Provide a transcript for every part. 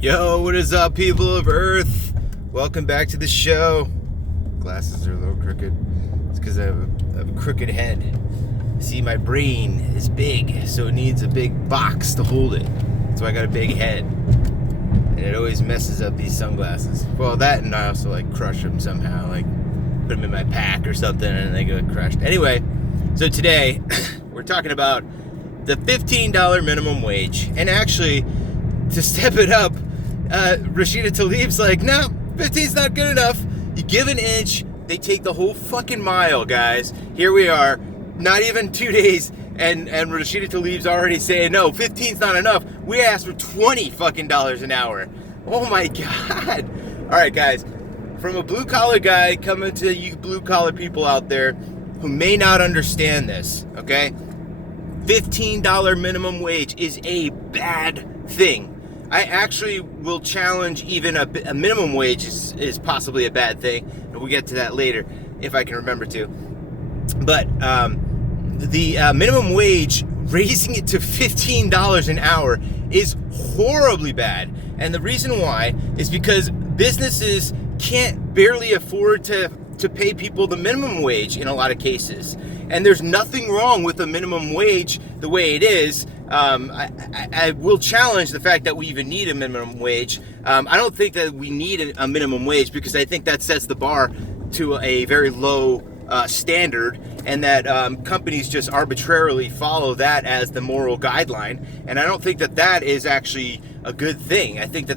Yo, what is up, people of Earth? Welcome back to the show. Glasses are a little crooked. It's because I have a crooked head. See, my brain is big, so it needs a big box to hold it. So I got a big head. And it always messes up these sunglasses. Well, that, and I also crush them somehow. Put them in my pack or something and they get crushed. Anyway, so today we're talking about the $15 minimum wage. And actually, to step it up, Rashida Tlaib's like, no, 15's not good enough. You give an inch, they take the whole fucking mile, guys. Here we are, not even 2 days, and Rashida Tlaib's already saying, no, 15's not enough. We asked for $20 fucking an hour. Oh my God. All right, guys, from a blue collar guy coming to you blue collar people out there who may not understand this, okay? $15 minimum wage is a bad thing. I actually will challenge even a minimum wage is possibly a bad thing, and we'll get to that later if I can remember to. But the minimum wage, raising it to $15 an hour is horribly bad. And the reason why is because businesses can't barely afford to pay people the minimum wage in a lot of cases. And there's nothing wrong with a minimum wage the way it is. I will challenge the fact that we even need a minimum wage. I don't think that we need a minimum wage because I think that sets the bar to a very low standard, and that companies just arbitrarily follow that as the moral guideline. And I don't think that that is actually a good thing. I think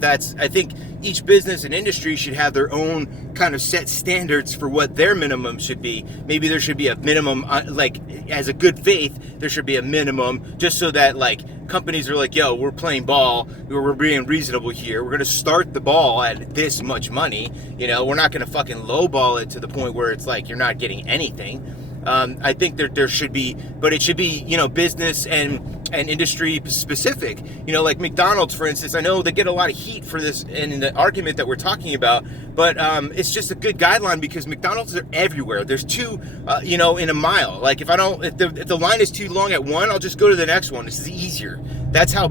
each business and industry should have their own kind of set standards for what their minimum should be. Maybe there should be a minimum, as a good faith, there should be a minimum just so that companies are like, yo, we're playing ball, we're being reasonable here. We're going to start the ball at this much money. We're not going to fucking lowball it to the point where it's like you're not getting anything. I think there should be, but it should be, business and industry specific. Like McDonald's, for instance. I know they get a lot of heat for this and the argument that we're talking about, but it's just a good guideline because McDonald's are everywhere. There's two, in a mile. If the line is too long at one, I'll just go to the next one. This is easier. That's how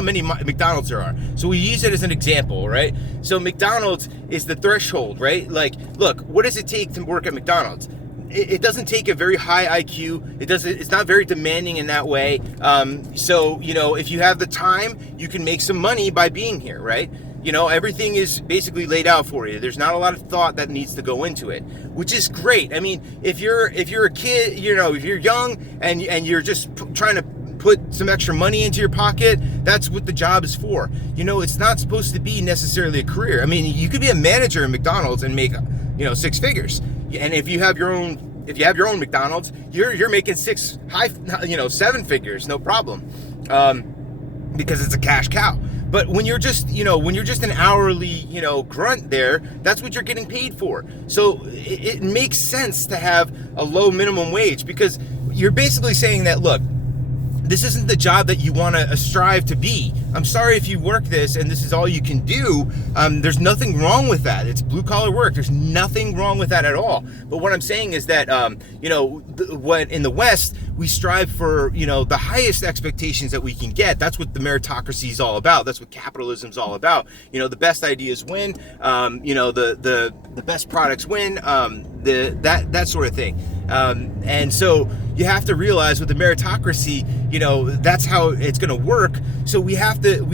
many McDonald's there are. So we use it as an example, right? So McDonald's is the threshold, right? Look, what does it take to work at McDonald's? It doesn't take a very high IQ. It's not very demanding in that way. So, if you have the time, you can make some money by being here, right? Everything is basically laid out for you. There's not a lot of thought that needs to go into it, which is great. I mean, if you're a kid, if you're young and you're just trying to put some extra money into your pocket, that's what the job is for. It's not supposed to be necessarily a career. I mean, you could be a manager in McDonald's and make, 6 figures. And if you have your own McDonald's, you're making 7 figures, no problem, because it's a cash cow. But when you're just an hourly, grunt there, that's what you're getting paid for. So it makes sense to have a low minimum wage because you're basically saying that, look, this isn't the job that you want to strive to be. I'm sorry if you work this and this is all you can do. There's nothing wrong with that. It's blue collar work. There's nothing wrong with that at all. But what I'm saying is that, what in the West, we strive for, the highest expectations that we can get. That's what the meritocracy is all about. That's what capitalism is all about. The best ideas win. The best products win. That sort of thing. And so you have to realize with the meritocracy, that's how it's going to work. So we have to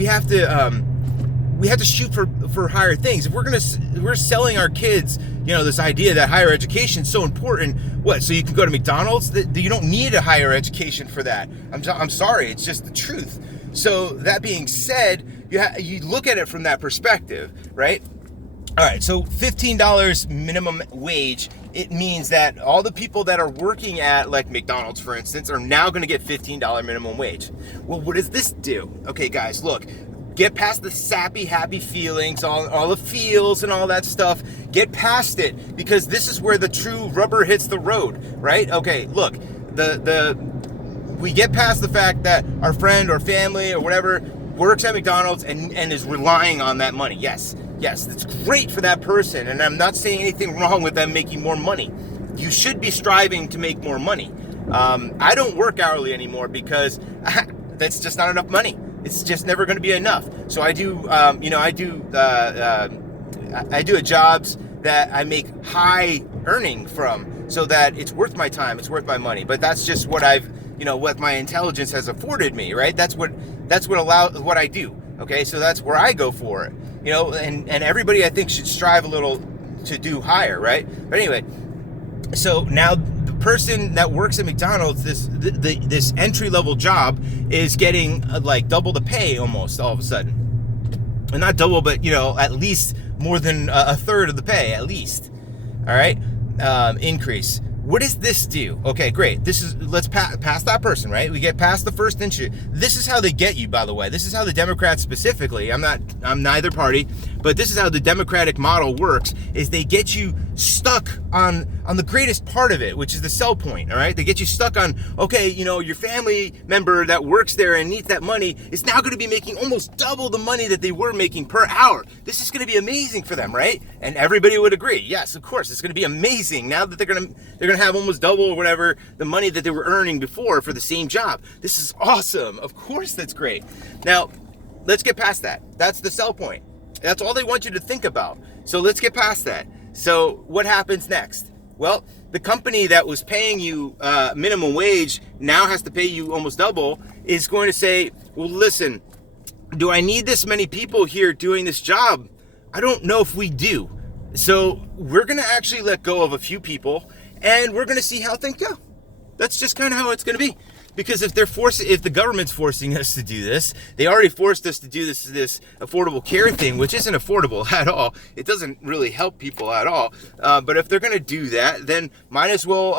shoot for higher things. If we're selling our kids, this idea that higher education is so important. What? So you can go to McDonald's? You don't need a higher education for that. I'm sorry. It's just the truth. So that being said, you look at it from that perspective, right? All right, so $15 minimum wage, it means that all the people that are working at McDonald's, for instance, are now going to get $15 minimum wage. Well, what does this do? Okay, guys, look, get past the sappy, happy feelings, all the feels and all that stuff. Get past it because this is where the true rubber hits the road, right? Okay, look, we get past the fact that our friend or family or whatever works at McDonald's and is relying on that money. Yes, it's great for that person, and I'm not saying anything wrong with them making more money. You should be striving to make more money. I don't work hourly anymore because that's just not enough money. It's just never going to be enough. So I do, I do jobs that I make high earning from, so that it's worth my time, it's worth my money. But that's just what what my intelligence has afforded me, right? That's what I do. Okay, so that's where I go for it. And everybody, I think, should strive a little to do higher, right? But anyway, so now the person that works at McDonald's, this entry level job, is getting like double the pay almost all of a sudden. And not double, but at least more than a third of the pay, at least. All right, increase. What does this do? Okay, great. Let's pass that person, right? We get past the first inch. This is how they get you, by the way. This is how the Democrats specifically, I'm neither party, but this is how the Democratic model works, is they get you stuck on the greatest part of it, which is the sell point, all right? They get you stuck on, okay, your family member that works there and needs that money is now going to be making almost double the money that they were making per hour. This is going to be amazing for them, right? And everybody would agree. Yes, of course, it's going to be amazing now that they're going to have almost double or whatever the money that they were earning before for the same job. This is awesome. Of course, that's great. Now, let's get past that. That's the sell point. That's all they want you to think about. So let's get past that. So what happens next? Well, the company that was paying you minimum wage now has to pay you almost double, is going to say, well, listen, do I need this many people here doing this job? I don't know if we do. So we're going to actually let go of a few people, and we're going to see how things go. That's just kind of how it's going to be. Because if the government's forcing us to do this, they already forced us to do this affordable care thing, which isn't affordable at all. It doesn't really help people at all. But if they're going to do that, then might as well,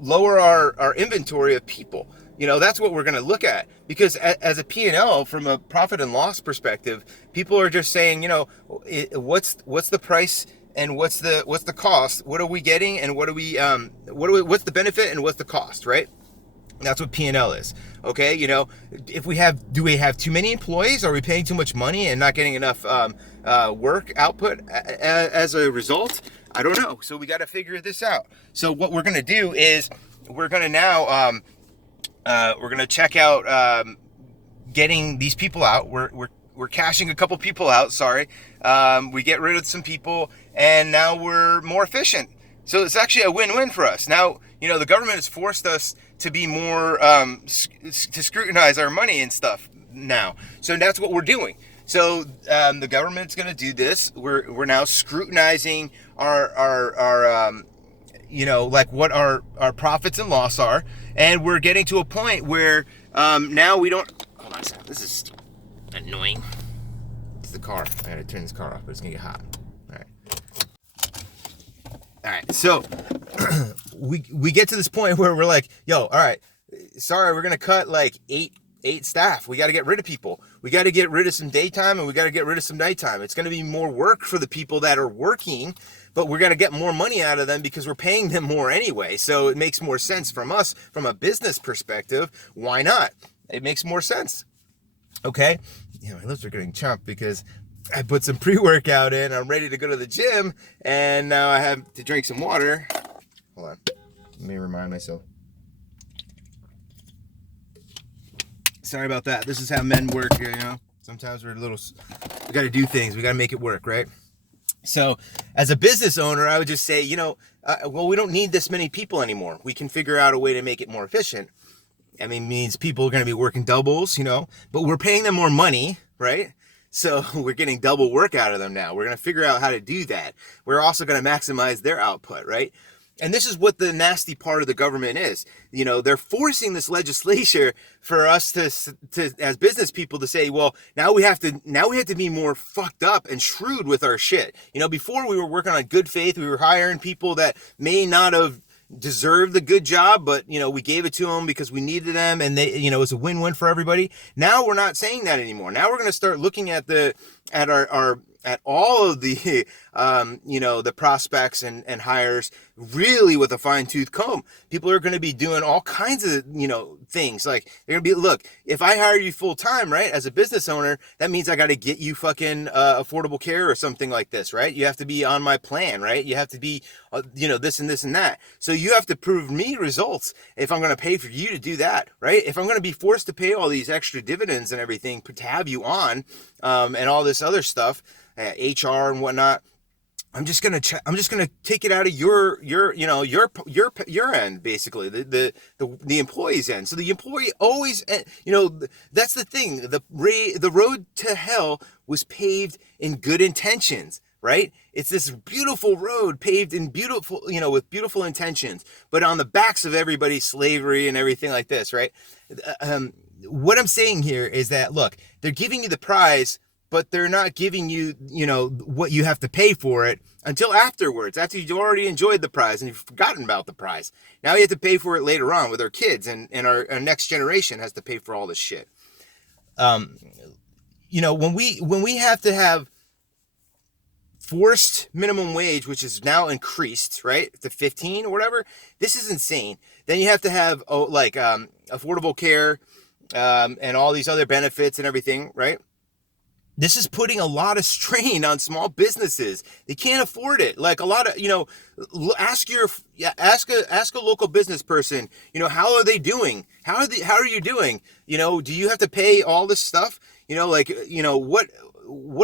lower our inventory of people. That's what we're going to look at. Because as a P&L, from a profit and loss perspective, people are just saying, what's the price and what's the cost? What are we getting, and what's the benefit and what's the cost, right? That's what P&L is. Okay, do we have too many employees? Are we paying too much money and not getting enough work output as a result? I don't know. So we got to figure this out. So what we're going to do is we're going to now we're going to check out getting these people out. We're cashing a couple people out. Sorry, we get rid of some people, and now we're more efficient. So it's actually a win-win for us. Now, the government has forced us to be more, to scrutinize our money and stuff now. So that's what we're doing. So the government's going to do this. We're now scrutinizing our like what our profits and loss are. And we're getting to a point where now we don't, hold on a second, this is annoying. It's the car. I gotta turn this car off, but it's going to get hot. All right, so we get to this point where we're like, all right, sorry, we're gonna cut like eight staff. We got to get rid of people. We got to get rid of some daytime, and we got to get rid of some nighttime. It's gonna be more work for the people that are working, but we're gonna get more money out of them because we're paying them more anyway. So it makes more sense from us, from a business perspective. Why not? It makes more sense. Okay, my lips are getting chopped because I put some pre-workout in. I'm ready to go to the gym, and now I have to drink some water. Hold on. Let me remind myself. Sorry about that. This is how men work, Sometimes we got to do things. We got to make it work, right? So as a business owner, I would just say, well, we don't need this many people anymore. We can figure out a way to make it more efficient. I mean, it means people are going to be working doubles, but we're paying them more money, right? So we're getting double work out of them now. We're going to figure out how to do that. We're also going to maximize their output, right? And this is what the nasty part of the government is. They're forcing this legislature for us to as business people to say, well, now we have to be more fucked up and shrewd with our shit. Before we were working on good faith, we were hiring people that may not have deserved the good job, but we gave it to them because we needed them, and they it was a win-win for everybody. Now we're not saying that anymore. Now we're going to start looking at our at all of the, the prospects and hires really with a fine tooth comb. People are going to be doing all kinds of, things. Like they're going to be, look, if I hire you full time, right, as a business owner, that means I got to get you fucking affordable care or something like this, right? You have to be on my plan, right? You have to be, this and this and that. So you have to prove me results if I'm going to pay for you to do that, right? If I'm going to be forced to pay all these extra dividends and everything to have you on, and all this other stuff, HR and whatnot, I'm just gonna take it out of your end, basically, the employee's end. So the employee always, that's the thing. The road to hell was paved in good intentions, right? It's this beautiful road paved in beautiful, with beautiful intentions, but on the backs of everybody's slavery and everything like this, right? What I'm saying here is that, look, they're giving you the prize, but they're not giving you, what you have to pay for it until afterwards, after you've already enjoyed the prize and you've forgotten about the prize. Now you have to pay for it later on with our kids, and our next generation has to pay for all this shit. When we have to have forced minimum wage, which is now increased, right, to 15 or whatever, this is insane. Then you have to have affordable care, and all these other benefits and everything, right? This is putting a lot of strain on small businesses. They can't afford it. Like a lot of, ask a local business person, how are they doing? How are you doing? Do you have to pay all this stuff? What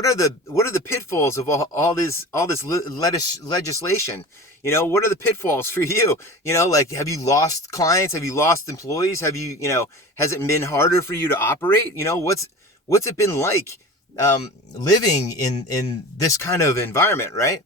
are the pitfalls of all this legislation? What are the pitfalls for you? Have you lost clients? Have you lost employees? Have you, has it been harder for you to operate? What's it been like living in this kind of environment, right?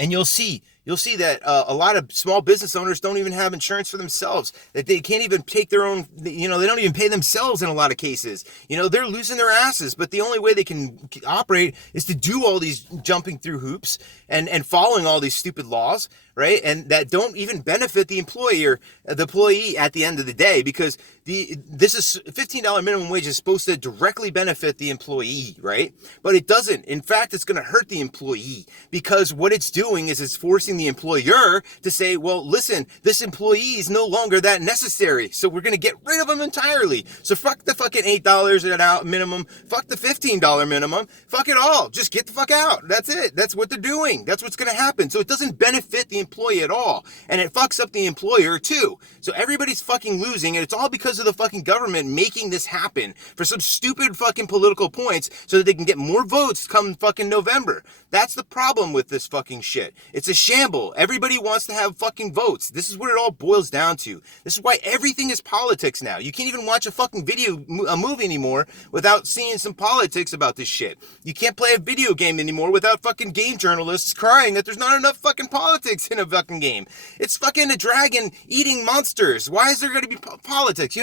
And you'll see that a lot of small business owners don't even have insurance for themselves, that they can't even take their own, they don't even pay themselves in a lot of cases. They're losing their asses, but the only way they can operate is to do all these jumping through hoops and following all these stupid laws, right? And that don't even benefit the employee at the end of the day, because this is $15 minimum wage is supposed to directly benefit the employee, right? But it doesn't. In fact, it's going to hurt the employee, because what it's doing is it's forcing the employer to say, well, listen, this employee is no longer that necessary, so we're going to get rid of them entirely. So fuck the fucking $8 an hour minimum, fuck the $15 minimum, fuck it all. Just get the fuck out. That's it. That's what they're doing. That's what's going to happen. So it doesn't benefit the employee at all, and it fucks up the employer too. So everybody's fucking losing, and it's all because of the fucking government making this happen for some stupid fucking political points so that they can get more votes come fucking November. That's the problem with this fucking shit. It's a shamble. Everybody wants to have fucking votes. This is what it all boils down to. This is why everything is politics now. You can't even watch a fucking movie anymore without seeing some politics about this shit. You can't play a video game anymore without fucking game journalists crying that there's not enough fucking politics in a fucking game. It's fucking a dragon eating monsters. Why is there going to be politics?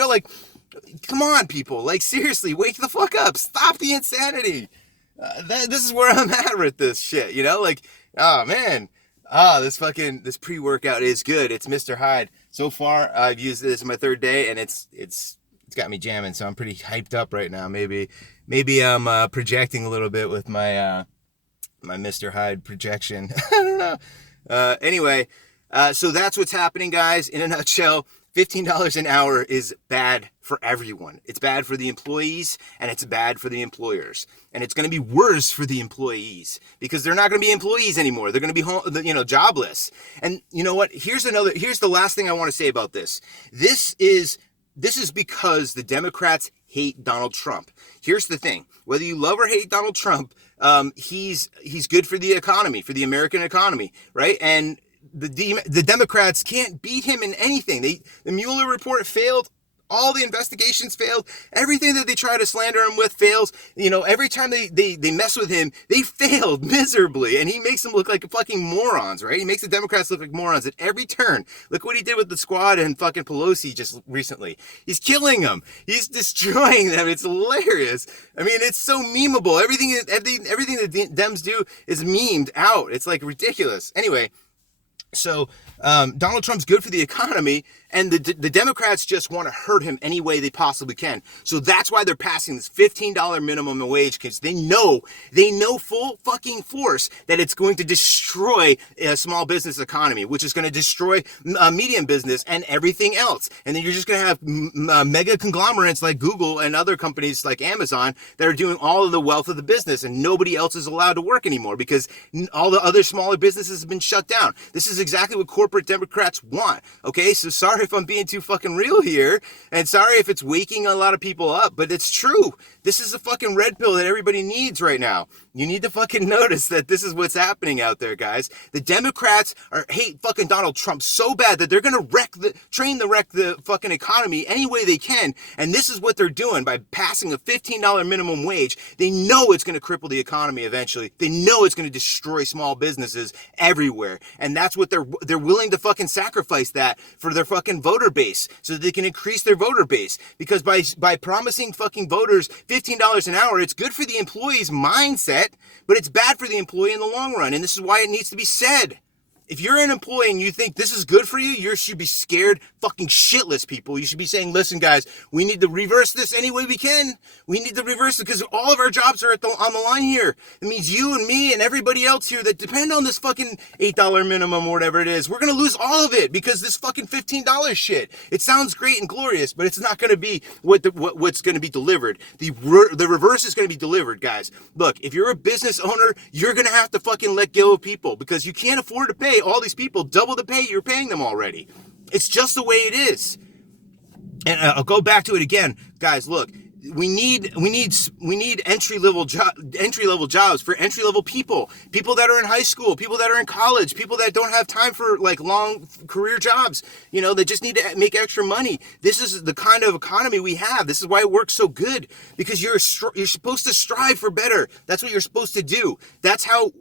Come on, people. Seriously, wake the fuck up. Stop the insanity. This is where I'm at with this shit, oh man. This pre-workout is good. It's Mr. Hyde. So far, I've used this on my third day, and it's got me jamming, so I'm pretty hyped up right now. Maybe I'm projecting a little bit with my my Mr. Hyde projection. I don't know. Anyway, so that's what's happening, guys. In a nutshell, $15 an hour is bad for everyone. It's bad for the employees, and it's bad for the employers. And it's going to be worse for the employees, because they're not going to be employees anymore. They're going to be jobless. And you know what? Here's the last thing I want to say about this. This is because the Democrats hate Donald Trump. Here's the thing. Whether you love or hate Donald Trump, he's good for the economy, for the American economy, right? And the Democrats can't beat him in anything. The Mueller report failed. All the investigations failed. Everything that they try to slander him with fails. Every time they mess with him, they failed miserably. And he makes them look like fucking morons, right? He makes the Democrats look like morons at every turn. Look what he did with the Squad and fucking Pelosi just recently. He's killing them. He's destroying them. It's hilarious. I mean, it's so memeable. Everything that Dems do is memed out. It's ridiculous. Anyway. So Donald Trump's good for the economy, And the Democrats just want to hurt him any way they possibly can. So that's why they're passing this $15 minimum wage, because they know full fucking force that it's going to destroy a small business economy, which is going to destroy medium business and everything else. And then you're just going to have mega conglomerates like Google and other companies like Amazon that are doing all of the wealth of the business, and nobody else is allowed to work anymore because all the other smaller businesses have been shut down. This is exactly what corporate Democrats want. Okay, so sorry if I'm being too fucking real here, and sorry if it's waking a lot of people up, but it's true. This is a fucking red pill that everybody needs right now. You need to fucking notice that this is what's happening out there, guys. The Democrats hate fucking Donald Trump so bad that they're gonna wreck the fucking economy any way they can, and this is what they're doing by passing a $15 minimum wage. They know it's gonna cripple the economy eventually. They know it's gonna destroy small businesses everywhere, and that's what they're willing to fucking sacrifice that for their fucking voter base, so that they can increase their voter base. Because by promising fucking voters $15 an hour, it's good for the employee's mindset, but it's bad for the employee in the long run. And this is why it needs to be said. If you're an employee and you think this is good for you, you should be scared fucking shitless, people. You should be saying, listen, guys, we need to reverse this any way we can. We need to reverse it because all of our jobs are on the line here. It means you and me and everybody else here that depend on this fucking $8 minimum or whatever it is. We're going to lose all of it because this fucking $15 shit. It sounds great and glorious, but it's not going to be what's going to be delivered. The reverse is going to be delivered, guys. Look, if you're a business owner, you're going to have to fucking let go of people because you can't afford to pay all these people double the pay you're paying them already. It's just the way it is. And I'll go back to it again, guys. Look, we need entry level jobs for entry level people that are in high school, people that are in college, people that don't have time for like long career jobs, they just need to make extra money. This is the kind of economy we have. This is why it works so good, because you're supposed to strive for better. That's what you're supposed to do. That's how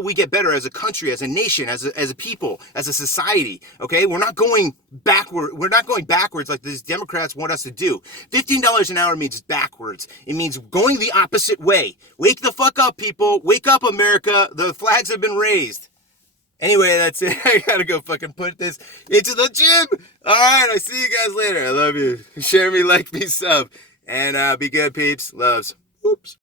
we get better as a country, as a nation, as a people, as a society. Okay, we're not going backward. We're not going backwards like these Democrats want us to do. $15 an hour means backwards. It means going the opposite way. Wake the fuck up, people. Wake up, America. The flags have been raised. Anyway, that's it. I gotta go fucking put this into the gym. All right, I'll see you guys later. I love you. Share me, like me, sub. And be good, peeps. Loves. Whoops.